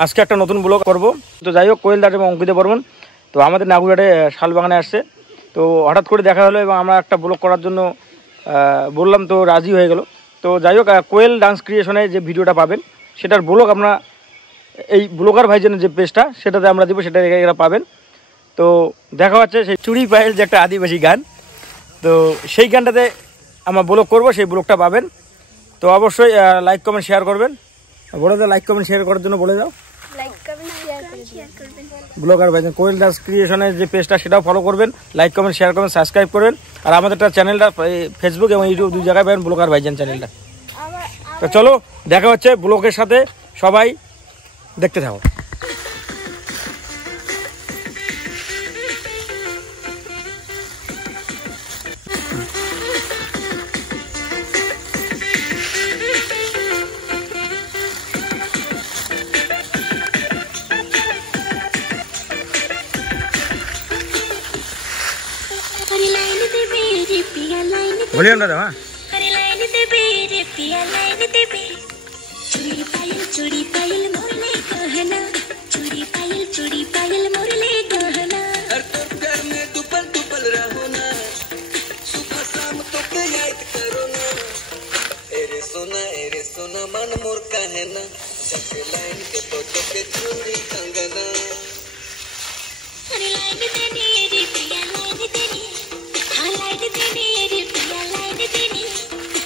আজকে একটা নতুন ব্লগ করব। তো যাই হোক, কোয়েল দাস এবং অঙ্কিত বর্মন তো আমাদের নাগুরহাটে শালবাগানে আসছে। তো হঠাৎ করে দেখা হলো এবং আমরা একটা ব্লগ করার জন্য বললাম, তো রাজি হয়ে গেল। তো যাই হোক, কোয়েল ডান্স ক্রিয়েশনে যে ভিডিওটা পাবেন সেটার ব্লগ আমরা এই ব্লগার ভাইজানের যে পেজটা সেটাতে আমরা দিব, সেটা এরা পাবেন। তো দেখা হচ্ছে সেই চুড়ি পায়েল যে একটা আদিবাসী গান, তো সেই গানটাতে আমরা ব্লগ করব, সেই ব্লগটা পাবেন। তো অবশ্যই লাইক কমেন্ট শেয়ার করবেন। বলে দাও, লাইক কমেন্ট শেয়ার করার জন্য বলে দাও। ব্লগার ভাইজান কোয়েল ডান্স ক্রিয়েশনের যে পেজটা সেটাও ফলো করবেন, লাইক কমেন্ট শেয়ার করবেন, সাবস্ক্রাইব করবেন। আর আমাদের চ্যানেলটা ফেসবুক এবং ইউটিউব দুই জায়গায় পাবেন, ব্লগার ভাইজান চ্যানেলটা। তো চলো দেখা হচ্ছে ব্লগের সাথে, সবাই দেখতে থাকো। बोलिए ना दादा। एरे सोना मन मोर कहना जब लाइन के फोटो पे चूड़ी कंगना अरे लाइन तेरी रे पिया लाइन तेरी हां लाइन तेरी रे पिया लाइन तेरी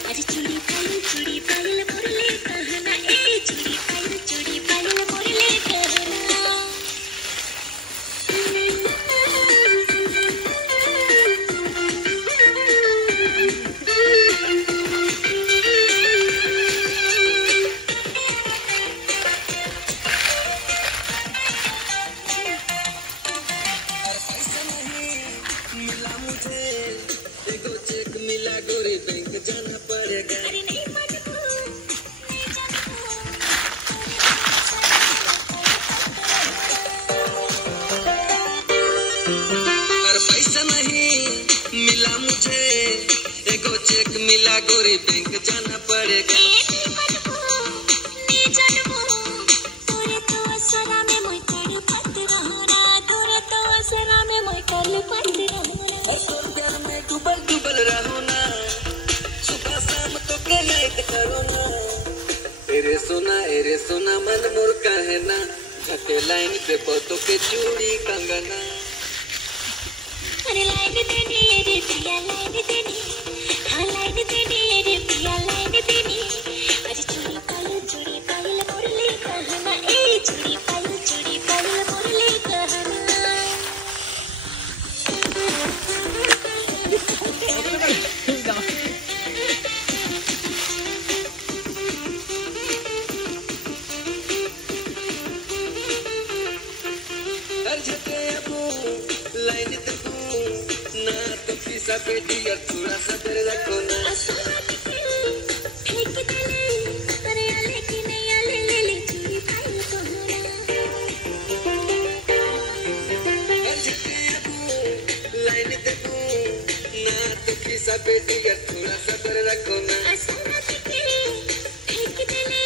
अरे चूड़ी पायल मोरले कहना ए चूड़ी पायल मोरले कहना मिला गोरी बैंक जाना पड़ेगा तोरे तो असरा में मोय तड़पत रहना तोरे तो असरा में मोय तड़पत रहना तोर प्यार में डूबल रहो ना सुबह शाम तो के याद करो ना एरे सोना मन मोर कहना झटे लाइन पे फोटो के चूड़ी कंगना अरे लाइन तेरी रे पिया लाइन तेरी लाइन तेरी रे पिया लाइन तेरी अरे चूड़ी पायल मोरले कहना ए चूड़ी पायल मोरले कहना हर झटे अबू लाइन देखू ना तो पिसा बेटी और थोड़ा सा तेरे रखो ना ठीक चले अरे आले की नहीं आले ले ले चूड़ी पायल कहना लाइन देखो ना तो पिसा बेटी और थोड़ा सा तेरे रखो ना ठीक चले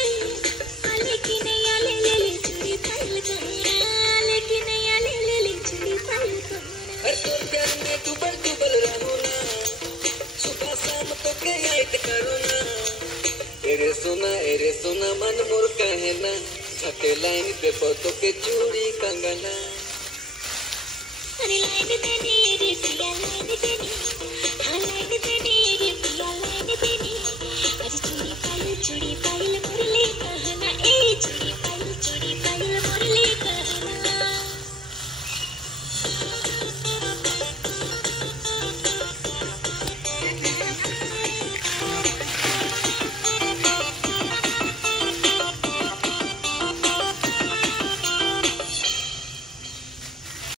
आले की नहीं आले ले ले चूड़ी पायल कहना आले की नहीं आले ले ले चूड़ी पायल कहना हर तो प्यार में डूबल रहो ना सुबह शाम तो के याद करो ना एरे सोना मन मोर कहना झटे लाइन पे फोटो के चूड़ी कंगना